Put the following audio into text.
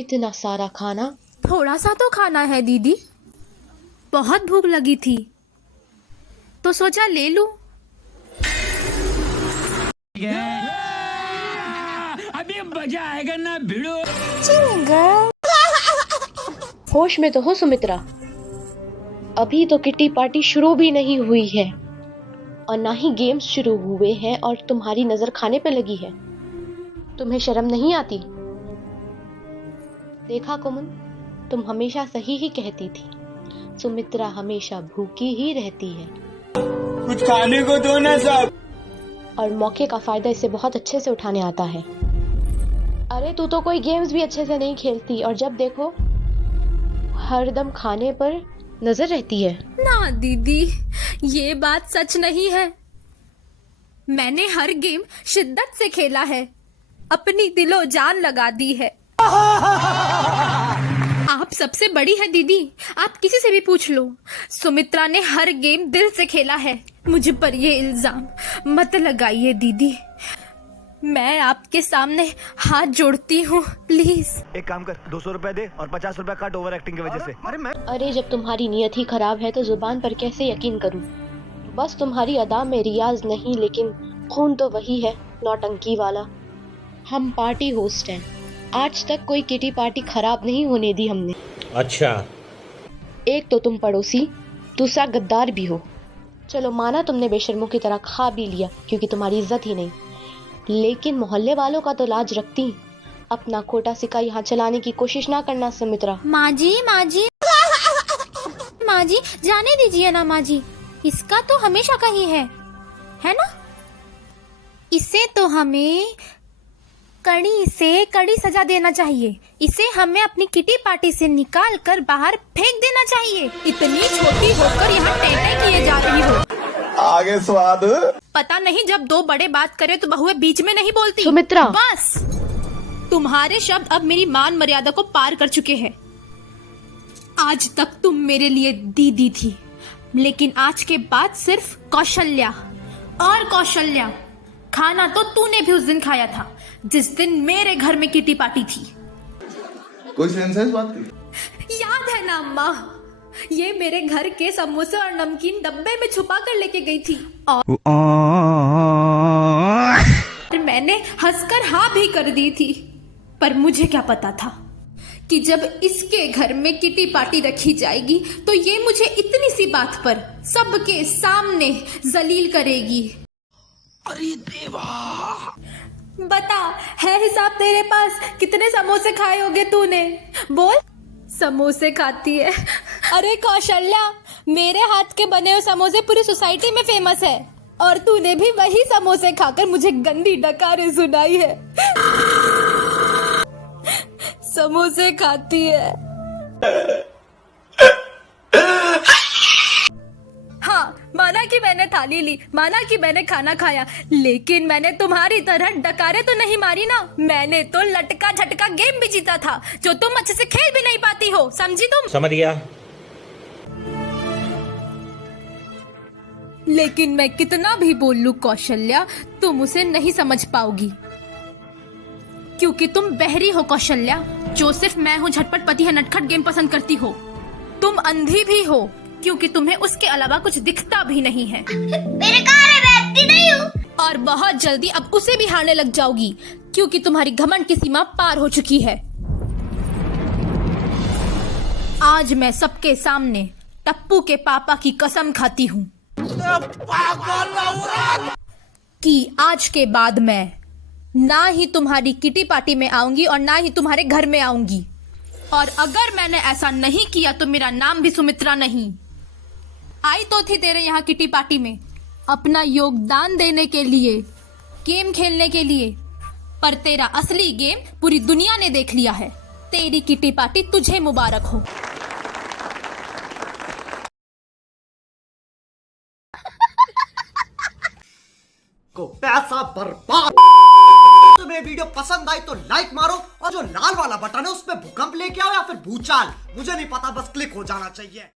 इतना सारा खाना? थोड़ा सा तो खाना है दीदी, बहुत भूख लगी थी तो सोचा ले लूं। अभी मजा आएगा ना भिड़ो। होश में तो हो सुमित्रा, अभी तो किटी पार्टी शुरू भी नहीं हुई है और ना ही गेम्स शुरू हुए हैं और तुम्हारी नजर खाने पे लगी है। तुम्हें शर्म नहीं आती? देखा कुमन, तुम हमेशा सही ही कहती थी, सुमित्रा हमेशा भूखी ही रहती है। कुछ खाने को दो ना सब। और मौके का फायदा इसे बहुत अच्छे से उठाने आता है। अरे तू तो कोई गेम्स भी अच्छे से नहीं खेलती और जब देखो हरदम खाने पर नजर रहती है। ना दीदी, ये बात सच नहीं है। मैंने हर गेम शिद्दत से खेला है, अपनी दिलो जान लगा दी है। आप सबसे बड़ी है दीदी, आप किसी से भी पूछ लो, सुमित्रा ने हर गेम दिल से खेला है। मुझ पर ये इल्जाम मत लगाइए दीदी, मैं आपके सामने हाथ जोड़ती हूँ, प्लीज। एक काम कर, 200 रुपए दे और 50 रुपए काट ओवर एक्टिंग की वजह से। अरे जब तुम्हारी नियत ही खराब है तो जुबान पर कैसे यकीन करूं? बस तुम्हारी अदा में रियाज नहीं, लेकिन खून तो वही है, नौटंकी वाला। हम पार्टी होस्ट हैं, आज तक कोई किटी पार्टी खराब नहीं होने दी हमने। अच्छा, एक तो तुम पड़ोसी, दूसरा गद्दार भी हो। चलो माना तुमने बेशर्मों की तरह खा भी लिया क्योंकि तुम्हारी इज्जत ही नहीं, लेकिन मोहल्ले वालों का तो लाज रखती। अपना खोटा सिक्का यहाँ चलाने की कोशिश ना करना सुमित्रा। माँ जी, माँ जी, माँ जी, जाने दीजिए ना माँ जी, इसका तो हमेशा का ही है ना? इसे तो हमें कड़ी से कड़ी सजा देना चाहिए। इसे हमें अपनी किटी पार्टी से निकाल कर बाहर फेंक देना चाहिए। इतनी छोटी होकर यहाँ टेटे किए जा रही हो। आगे स्वाद। पता नहीं, जब दो बड़े बात करे तो बहुएं बीच में नहीं बोलती। सुमित्रा, बस, तुम्हारे शब्द अब मेरी मान मर्यादा को पार कर चुके हैं। आज तक तुम मेरे लिए दीदी थी, लेकिन आज के बाद सिर्फ कौशल्या और कौशल्या। खाना तो तूने भी उस दिन खाया था जिस दिन मेरे घर में किटी पार्टी थी। कोई सेंस है इस बात की? याद है ना अम्मा, ये मेरे घर के समोसे और नमकीन डब्बे में छुपा कर लेके गई थी और मैंने हंसकर हाँ भी कर दी थी। पर मुझे क्या पता था कि जब इसके घर में किटी पार्टी रखी जाएगी तो ये मुझे इतनी सी बात पर सबके सामने जलील करेगी। अरे देवा, बता, है हिसाब तेरे पास? कितने समोसे खाए होगे तूने? बोल। समोसे खाती है? अरे कौशल्या, मेरे हाथ के बने हुए समोसे पूरी सोसाइटी में फेमस है और तूने भी वही समोसे खाकर मुझे गंदी डकारें सुनाई है। समोसे खाती है। हाँ, माना कि मैंने थाली ली, माना कि मैंने खाना खाया, लेकिन मैंने तुम्हारी तरह डकारे तो नहीं मारी ना। मैंने तो लटका झटका गेम भी जीता था जो तुम अच्छे से खेल भी नहीं पाती हो, समझी तुम? समझ गया। लेकिन मैं कितना भी बोल लूं कौशल्या, तुम उसे नहीं समझ पाओगी क्योंकि तुम बहरी हो कौशल्या। जो सिर्फ मैं हूँ झटपट पति है नटखट गेम पसंद करती हो। तुम अंधी भी हो क्योंकि तुम्हें उसके अलावा कुछ दिखता भी नहीं है। मेरे कार बैठती नहीं हूँ। और बहुत जल्दी अब उसे भी हारने लग जाओगी क्योंकि तुम्हारी घमंड की सीमा पार हो चुकी है। आज मैं सबके सामने टप्पू के पापा की कसम खाती हूँ कि आज के बाद मैं ना ही तुम्हारी किटी पार्टी में आऊंगी और ना ही तुम्हारे घर में आऊंगी। और अगर मैंने ऐसा नहीं किया तो मेरा नाम भी सुमित्रा नहीं। आई तो थी तेरे यहाँ किटी पार्टी में अपना योगदान देने के लिए, गेम खेलने के लिए, पर तेरा असली गेम पूरी दुनिया ने देख लिया है। तेरी किटी पार्टी तुझे मुबारक हो। को पैसा बर्बाद। तुम्हें वीडियो पसंद आई तो लाइक मारो और जो लाल वाला बटन है उस पे भूकंप लेके आओ या फिर भूचाल, मुझे नहीं पता, बस क्लिक हो जाना चाहिए।